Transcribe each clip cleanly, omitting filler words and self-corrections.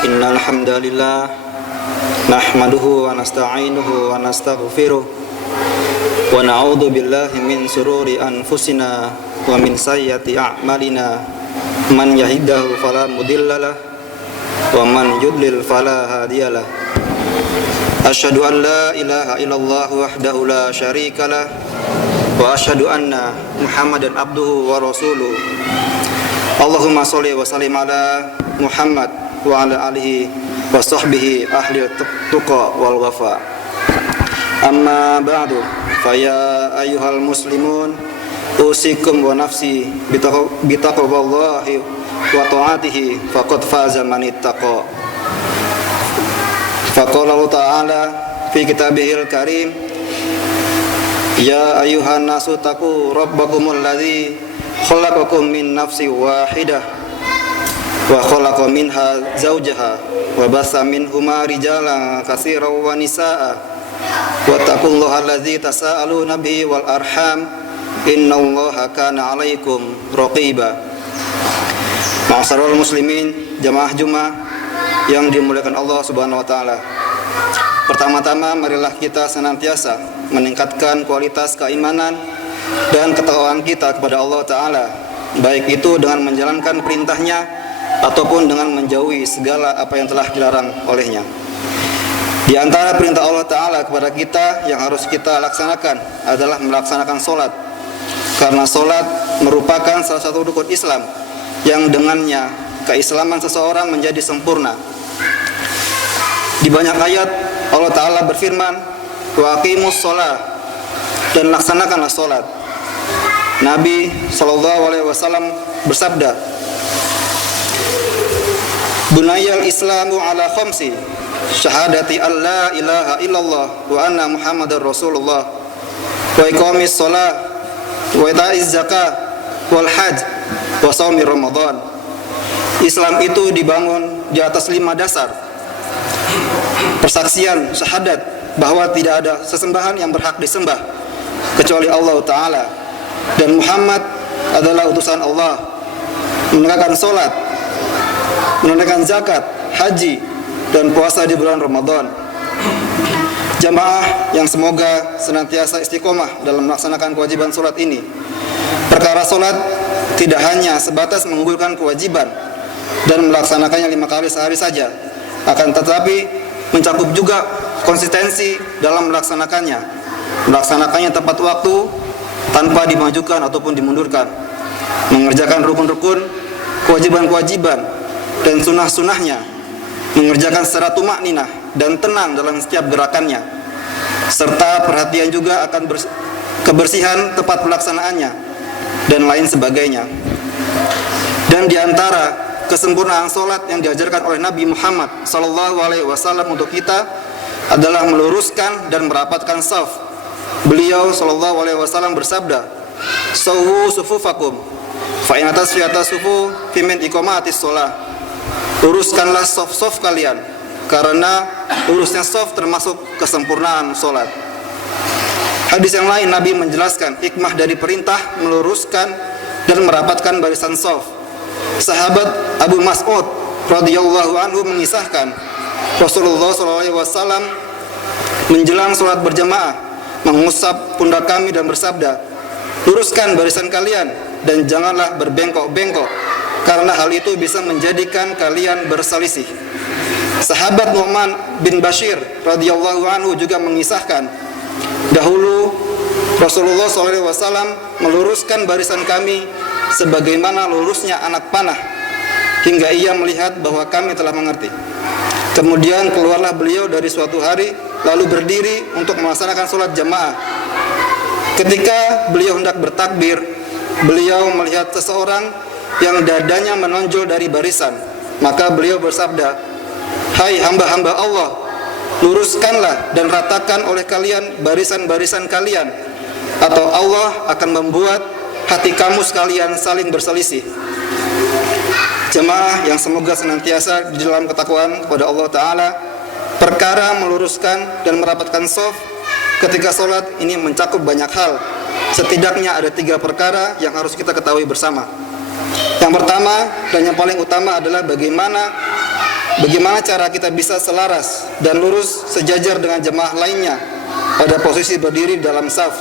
Innal hamdalillah nahmaduhu wa nasta'inuhu wa nastaghfiruh wa na'udzu billahi min shururi anfusina wa min sayyiati a'malina man yahdihillahu fala mudhillalah wa man yudlil fala hadiyalah. Asyhadu an la ilaha illallah wahdahu la syarikalah wa asyhadu anna Muhammadan abduhu wa rasuluh. Allahumma sholli wa sallim ala Muhammad wa ala alihi wa sahbihi ahli tuqa wal wafa. Amma ba'du, fa ya ayyuhal muslimun usikum wa nafsi bitaqwallahi wa ta'atihi faqad faza man ittaqa. Faqala Allah ta'ala fi kitabihil karim, ya ayyuhan nasu taqu rabbakumul ladzi khalaqakum min nafsin wahidah wa khalaqa minha zawjaha wa bassa minhuma rijalan katsiran wa nisaa wa taqullaha allazi tasaaluna bihi wal arham innallaha kana 'alaikum raqiba. Ma'asyiral muslimin, jamaah Jumat yang dimuliakan Allah Subhanahu wa taala. Pertama-tama marilah kita senantiasa meningkatkan kualitas keimanan dan ketakwaan kita kepada Allah taala, baik itu dengan menjalankan perintahnya ataupun dengan menjauhi segala apa yang telah dilarang olehnya. Di antara perintah Allah Ta'ala kepada kita yang harus kita laksanakan adalah melaksanakan sholat, karena sholat merupakan salah satu rukun Islam yang dengannya keislaman seseorang menjadi sempurna. Di banyak ayat Allah Ta'ala berfirman, wa aqimus sholat, dan laksanakanlah sholat. Nabi SAW bersabda, bunayal islamu ala khamsi syahadati an la ilaha illallah wa anna muhammadar rasulullah wa iqamis shalah wa ita'iz zakah wal hajj wa shaumi ramadan. Islam itu dibangun di atas 5 dasar: persaksian syahadat bahwa tidak ada sesembahan yang berhak disembah kecuali Allah Ta'ala, dan Muhammad adalah utusan Allah, menegakkan salat, menunaikan zakat, haji, dan puasa di bulan Ramadan. Jamaah yang semoga senantiasa istiqomah dalam melaksanakan kewajiban sholat ini. Perkara sholat tidak hanya sebatas menggugurkan kewajiban dan melaksanakannya 5 kali sehari saja, akan tetapi mencakup juga konsistensi dalam melaksanakannya tepat waktu tanpa dimajukan ataupun dimundurkan, mengerjakan rukun-rukun, kewajiban-kewajiban dan sunnah-sunnahnya, mengerjakan secara tumakninah dan tenang dalam setiap gerakannya, serta perhatian juga akan kebersihan tempat pelaksanaannya dan lain sebagainya. Dan di antara kesempurnaan sholat yang diajarkan oleh Nabi Muhammad SAW untuk kita adalah meluruskan dan merapatkan shaf. Beliau SAW bersabda, sawwu sufufakum fa in tasfiyata sufu fi min iqamatis shalah. Luruskanlah shaf-shaf kalian, karena lurusnya shaf termasuk kesempurnaan sholat. Hadis yang lain Nabi menjelaskan hikmah dari perintah meluruskan dan merapatkan barisan shaf. Sahabat Abu Mas'ud radhiyallahu anhu mengisahkan, Rasulullah SAW menjelang sholat berjamaah mengusap pundak kami dan bersabda, luruskan barisan kalian dan janganlah berbengkok-bengkok, karena hal itu bisa menjadikan kalian berselisih. Sahabat Nu'man bin Bashir radhiyallahu anhu juga mengisahkan, dahulu Rasulullah SAW meluruskan barisan kami sebagaimana lurusnya anak panah, hingga ia melihat bahwa kami telah mengerti. Kemudian keluarlah beliau dari suatu hari, lalu berdiri untuk melaksanakan sholat jamaah. Ketika beliau hendak bertakbir, beliau melihat seseorang yang dadanya menonjol dari barisan. maka beliau bersabda, "Hai hamba-hamba Allah, luruskanlah dan ratakan oleh kalian barisan-barisan kalian, atau Allah akan membuat hati kamu sekalian saling berselisih." Jemaah yang semoga senantiasa di dalam ketakwaan kepada Allah Ta'ala, perkara meluruskan dan merapatkan shaf ketika sholat ini mencakup banyak hal. Setidaknya ada 3 perkara yang harus kita ketahui bersama. Yang pertama dan yang paling utama adalah bagaimana cara kita bisa selaras dan lurus sejajar dengan jemaah lainnya pada posisi berdiri dalam shaf.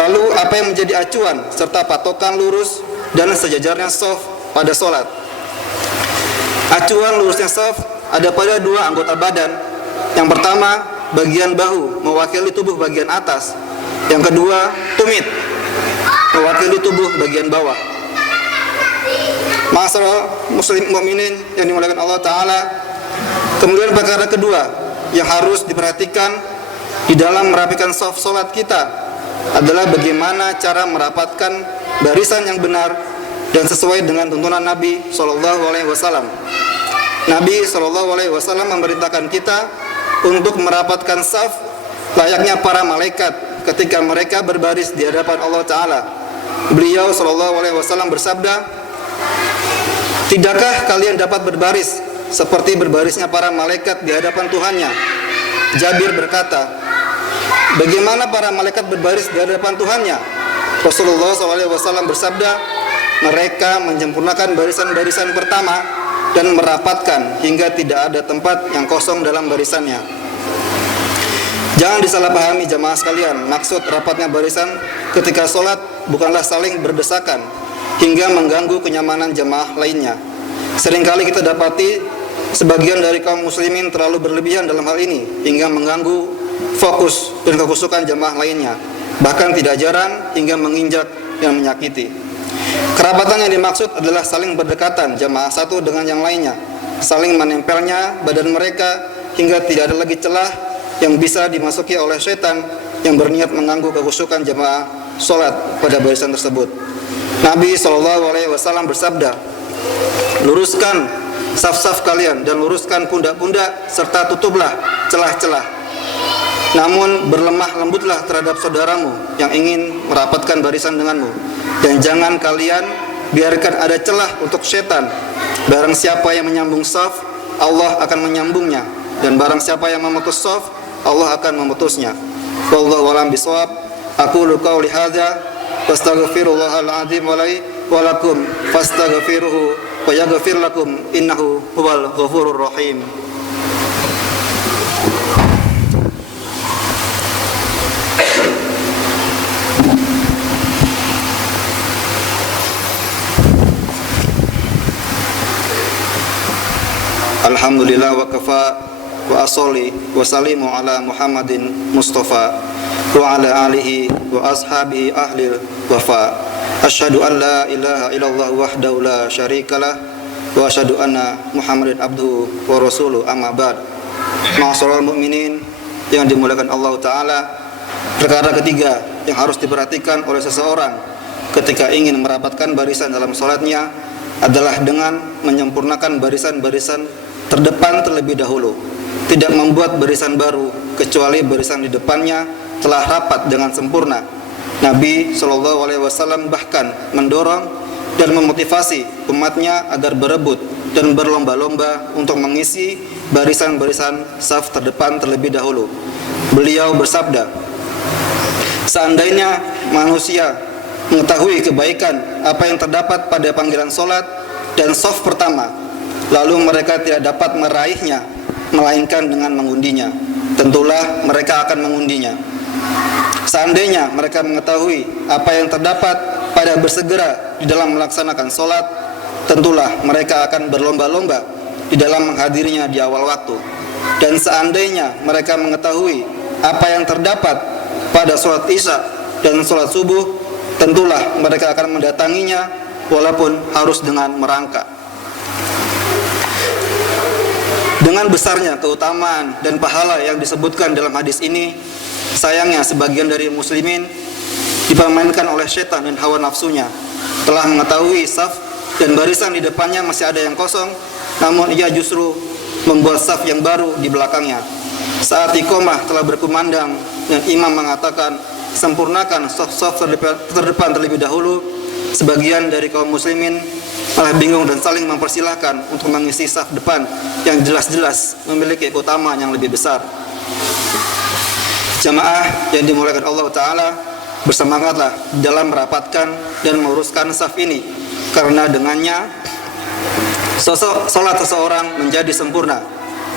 Lalu apa yang menjadi acuan serta patokan lurus dan sejajarnya shaf pada sholat? Acuan lurusnya shaf ada pada 2 anggota badan. Yang pertama, bagian bahu mewakili tubuh bagian atas. Yang kedua, tumit mewakili tubuh bagian bawah. Ma'asyiral muslim mukminin yang dimuliakan Allah Ta'ala, kemudian perkara kedua yang harus diperhatikan di dalam merapikan shaf sholat kita adalah bagaimana cara merapatkan barisan yang benar dan sesuai dengan tuntunan Nabi SAW. Nabi SAW memerintahkan kita untuk merapatkan shaf layaknya para malaikat ketika mereka berbaris di hadapan Allah Ta'ala. Beliau SAW bersabda, "Tidakkah kalian dapat berbaris seperti berbarisnya para malaikat di hadapan Tuhannya?" Jabir berkata, "Bagaimana para malaikat berbaris di hadapan Tuhannya?" Rasulullah SAW bersabda, "Mereka menyempurnakan barisan-barisan pertama dan merapatkan hingga tidak ada tempat yang kosong dalam barisannya." Jangan disalahpahami jamaah sekalian, maksud rapatnya barisan ketika sholat bukanlah saling berdesakan hingga mengganggu kenyamanan jamaah lainnya. Seringkali kita dapati sebagian dari kaum muslimin terlalu berlebihan dalam hal ini hingga mengganggu fokus dan kekhusyukan jamaah lainnya, bahkan tidak jarang hingga menginjak dan menyakiti. Kerapatan yang dimaksud adalah saling berdekatan jamaah satu dengan yang lainnya, saling menempelnya badan mereka hingga tidak ada lagi celah yang bisa dimasuki oleh setan yang berniat mengganggu kekhusyukan jamaah sholat pada barisan tersebut. Nabi SAW bersabda, "Luruskan saf-saf kalian dan luruskan pundak-pundak serta tutuplah celah-celah. Namun berlemah lembutlah terhadap saudaramu yang ingin merapatkan barisan denganmu, dan jangan kalian biarkan ada celah untuk setan. Barang siapa yang menyambung shaf, Allah akan menyambungnya, dan barang siapa yang memutus shaf, Allah akan memutusnya." Wallahu a'lam bishawab. Aqulu qouli hadza wastaghfirullahal azim wa lakum fastaghfiruhu wa yaghfir lakum innahu huwal ghafurur rahim. Alhamdulillah wa kafa wa asholli wa sallimu ala Muhammadin Mustafa wa ala alihi wa ashabihi ahlil wafa. Asyhadu an la ilaha illallah wahdahu la syarikalah wa asyhadu anna Muhammadan abduhu wa rasuluh, amma ba'd. Ma'asyiral mukminin yang dimuliakan Allah Ta'ala, perkara ketiga yang harus diperhatikan oleh seseorang ketika ingin merapatkan barisan dalam sholatnya adalah dengan menyempurnakan barisan-barisan terdepan terlebih dahulu, tidak membuat barisan baru kecuali barisan di depannya telah rapat dengan sempurna. Nabi SAW bahkan mendorong dan memotivasi umatnya agar berebut dan berlomba-lomba untuk mengisi barisan-barisan saf terdepan terlebih dahulu. Beliau bersabda, "Seandainya manusia mengetahui kebaikan apa yang terdapat pada panggilan sholat dan saf pertama, lalu mereka tidak dapat meraihnya melainkan dengan mengundinya, tentulah mereka akan mengundinya. Seandainya mereka mengetahui apa yang terdapat pada bersegera di dalam melaksanakan sholat, tentulah mereka akan berlomba-lomba di dalam menghadirinya di awal waktu. Dan seandainya mereka mengetahui apa yang terdapat pada sholat isya dan sholat subuh, tentulah mereka akan mendatanginya walaupun harus dengan merangkak." Dengan besarnya keutamaan dan pahala yang disebutkan dalam hadis ini, sayangnya sebagian dari muslimin dipermainkan oleh setan dan hawa nafsunya. Telah mengetahui saf dan barisan di depannya masih ada yang kosong, namun ia justru membuat saf yang baru di belakangnya. Saat iqamah telah berkumandang dan imam mengatakan, sempurnakan saf terdepan terlebih dahulu, sebagian dari kaum muslimin malah bingung dan saling mempersilahkan untuk mengisi saf depan yang jelas-jelas memiliki keutamaan yang lebih besar. Jamaah yang dimuliakan Allah Ta'ala, bersemangatlah dalam merapatkan dan meluruskan saf ini, karena dengannya salat seseorang menjadi sempurna.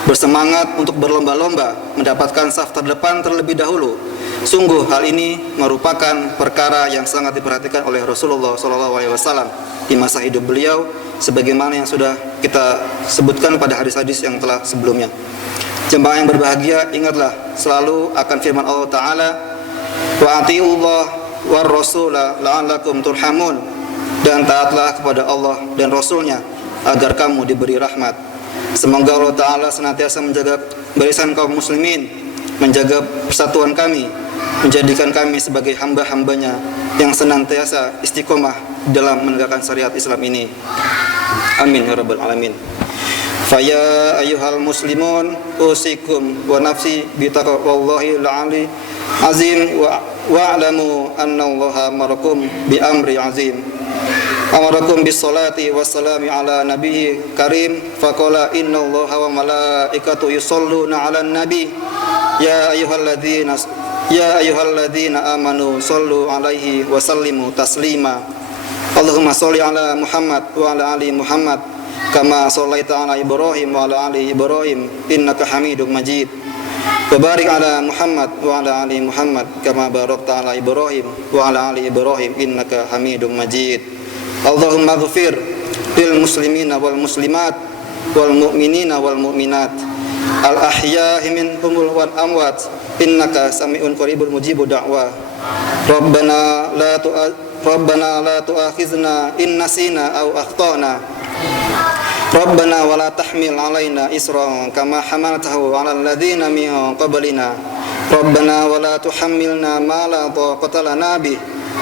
Bersemangat untuk berlomba-lomba mendapatkan saf terdepan terlebih dahulu. Sungguh hal ini merupakan perkara yang sangat diperhatikan oleh Rasulullah SAW di masa hidup beliau, sebagaimana yang sudah kita sebutkan pada hadis-hadis yang telah sebelumnya. Jemaah yang berbahagia, ingatlah selalu akan firman Allah Ta'ala, wa ati'ullah war rasula la'allakum turhamun, dan taatlah kepada Allah dan Rasulnya agar kamu diberi rahmat. Semoga Allah Ta'ala senantiasa menjaga barisan kaum muslimin, menjaga persatuan kami, menjadikan kami sebagai hamba-hambanya yang senantiasa istiqomah dalam menegakkan syariat Islam ini. Amin ya rabbal alamin. Faya ayyuhal muslimun usikum wa nafsi bitaqwallahi al-ali azim wa wa'lamu anna Allaha marakum bi amri azim. Amarakum bis salati wassalami ala nabiyyi karim, faqala inna Allaha wa malaikatu yusholluna 'alan nabi ya ayyuhalladzina amanu shallu 'alaihi wa sallimu taslima. Allahumma shalli ala Muhammad wa ala ali Muhammad kama shallaita ala Ibrahim wa ala ali Ibrahim innaka Hamidum Majid. Wa barik ala Muhammad wa ala ali Muhammad kama barakta ala Ibrahim wa ala ali Ibrahim innaka Hamidum Majid. Allahumma ighfir lil muslimina wal muslimat wal mu'minina wal mu'minat al ahya'i minhum wal amwat innaka sami'un qaribul mujibud da'wa. Rabbana la tu'akhizna in nasina aw akhtana. Rabbana wa la tahmil 'alaina isran kama hamaltahu 'alal ladzina min qablina. Rabbana wa la tuhammilna ma la taqata lana bih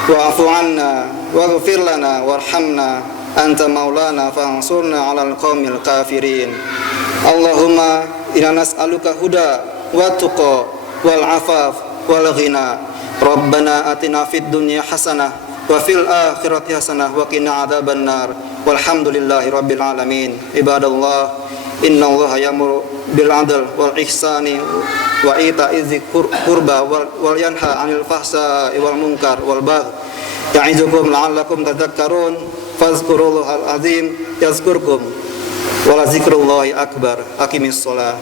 wa'fu 'anna waghfir lana warhamna anta maulana fansurna 'alal qaumil kafirin. Allahumma inna nas'aluka huda wa tuqa wal afaf wal ghina. Rabbana atina fid dunya hasanah wa fil akhirati hasanah wa qina adzaban nar. Walhamdulillahi rabbil alamin. Ibadallah, innallaha ya'muru bil 'adli wal ihsani wa ita'i dzil qurba wal yanha 'anil fahsya'i wal munkar wal baghi ya'izukum la'allakum tadhakkarun. Fazkurullahal azim yazkurkum wa la dzikrullahi akbar. Aqimis shalah.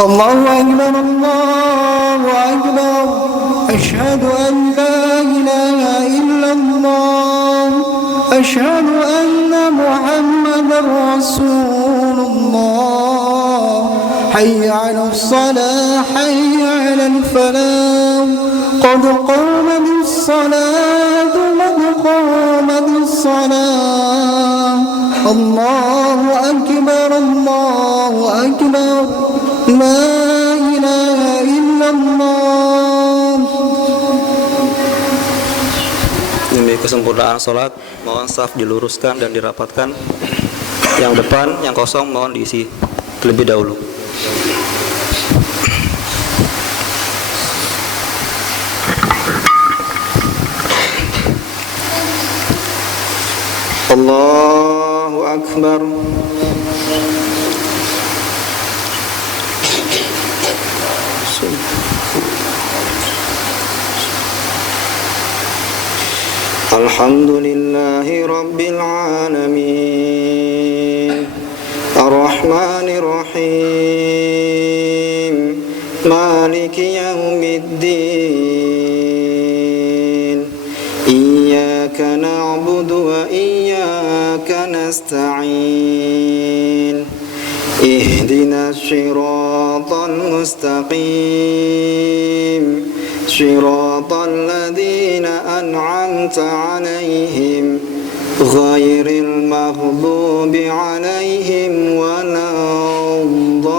Allahu akbar, Allahu akbar. Asyhadu an la ilaha illallah. Asyhadu anna Muhammadar Rasulullah. Hayya 'alas shalah, hayya 'alal falah. Qad qamatis salat, qad qamatis salah. Allahu akbar, Allahu akbar. La ilaha illallah. Demi kesempurnaan sholat, mohon saf diluruskan dan dirapatkan. Yang depan, yang kosong mohon diisi terlebih dahulu. Allahu akbar. Alhamdulillahi rabbil alamin. Ar-Rahmanir Rahim. Maliki yaumiddin. Iyyaka na'budu wa iyyaka nasta'in. Ihdinas siratal mustaqim. Siratal ladzina an'amta 'alaihim ghairil maghdubi 'alaihim waladdallin.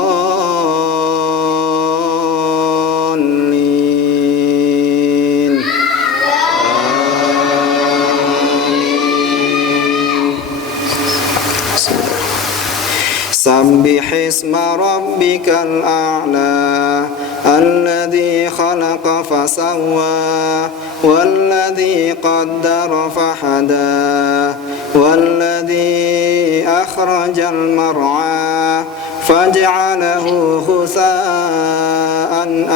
سبح اسم ربك الأعلى الذي خلق فسوى والذي قدر فهدى والذي أخرج المرعى فجعله غثاء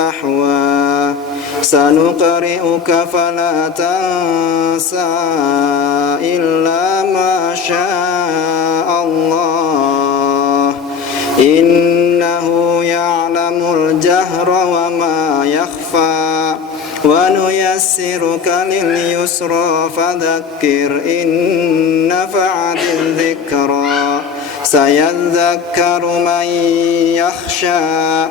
أحوى سنقرئك فلا تنسى إلا ما شاء الله إنه يعلم الجهر وما يخفى ونيسرك لليسرى فذكر إن نفعت الذكرى سيذكر من يخشى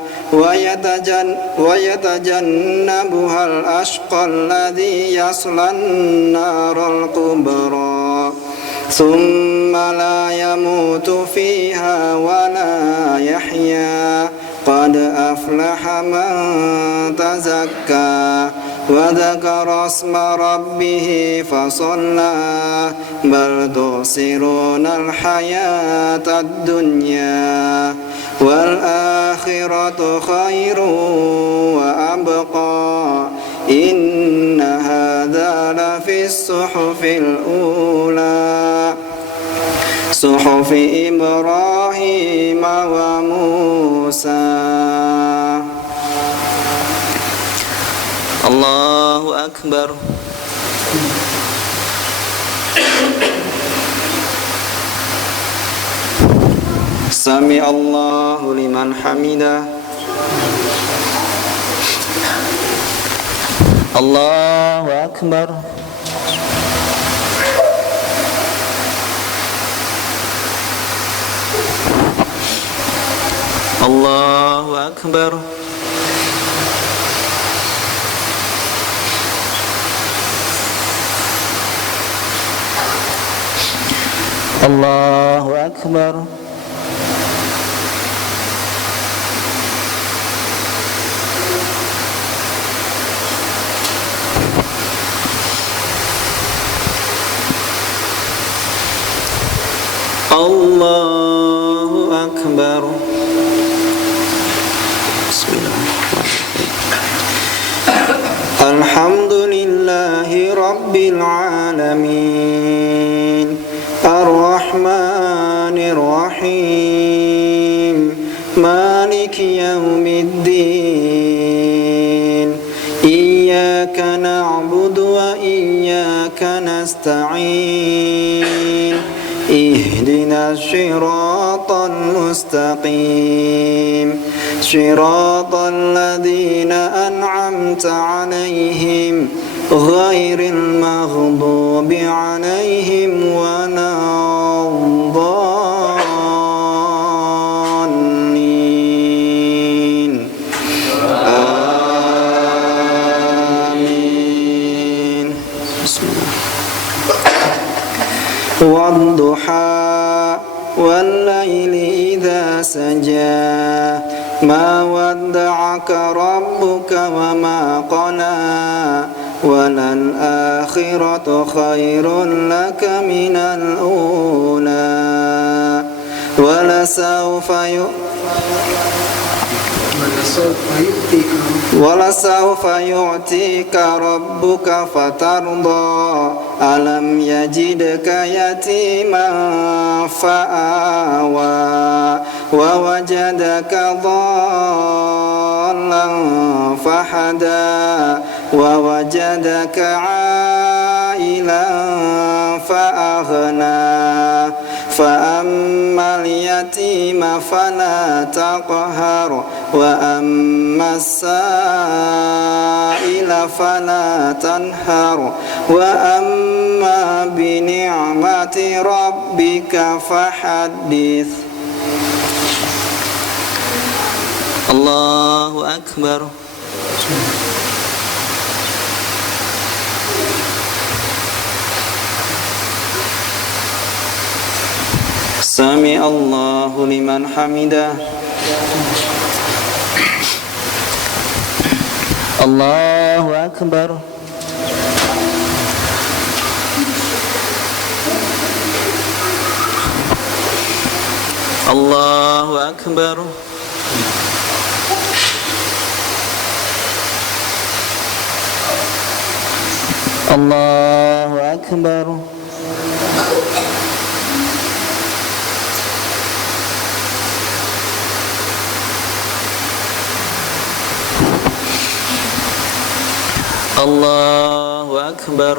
ويتجنبها الأشقى الذي يصلى النار الكبرى ثم لا يموت فيها ولا يحيا قد أفلح من تزكى وذكر اسم ربه فصلى بل تؤثرون الحياة الدنيا والآخرة خير وأبقى إن هذا لفي الصحف الأولى صحف إبراهيم وموسى. الله أكبر. سمع الله لمن حمده. الله أكبر. الله أكبر. الله أكبر. الله أكبر. بسم الله الحمد لله رب العالمين الرحمن الرحيم مالك يوم الدين إياك نعبد وإياك نستعين اهدنا الصراط المستقيم صراط الذين أنعمت عليهم غير المغضوب عليهم ولا الضالين آمين. بسم الله. والضحى والليل إذا سجى ما ودعك ربك وما قلى وللآخرة خير لك من الأولى ولسوف يعطيك ربك فترضى ألم يجدك يتيما فآوى ووجدك ضالا فهدى ووجدك عائلا فأغنى فأما اليتيم فلا تقهر وأما السائل فلا تنهر وأما بنعمة ربك فحدث. الله أكبر. سمع الله لمن حمده. الله أكبر. Allahu Akbar. Allahu Akbar. Allahu Akbar.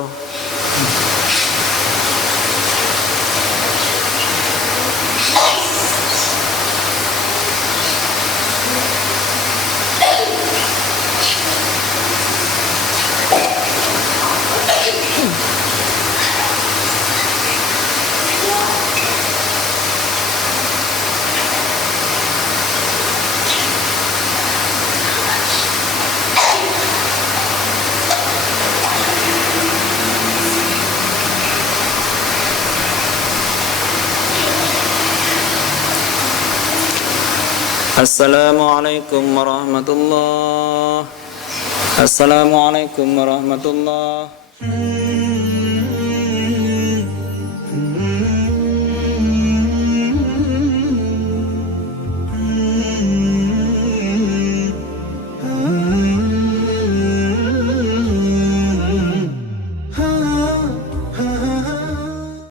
Assalamualaikum warahmatullahi wabarakatuh. Assalamualaikum warahmatullahi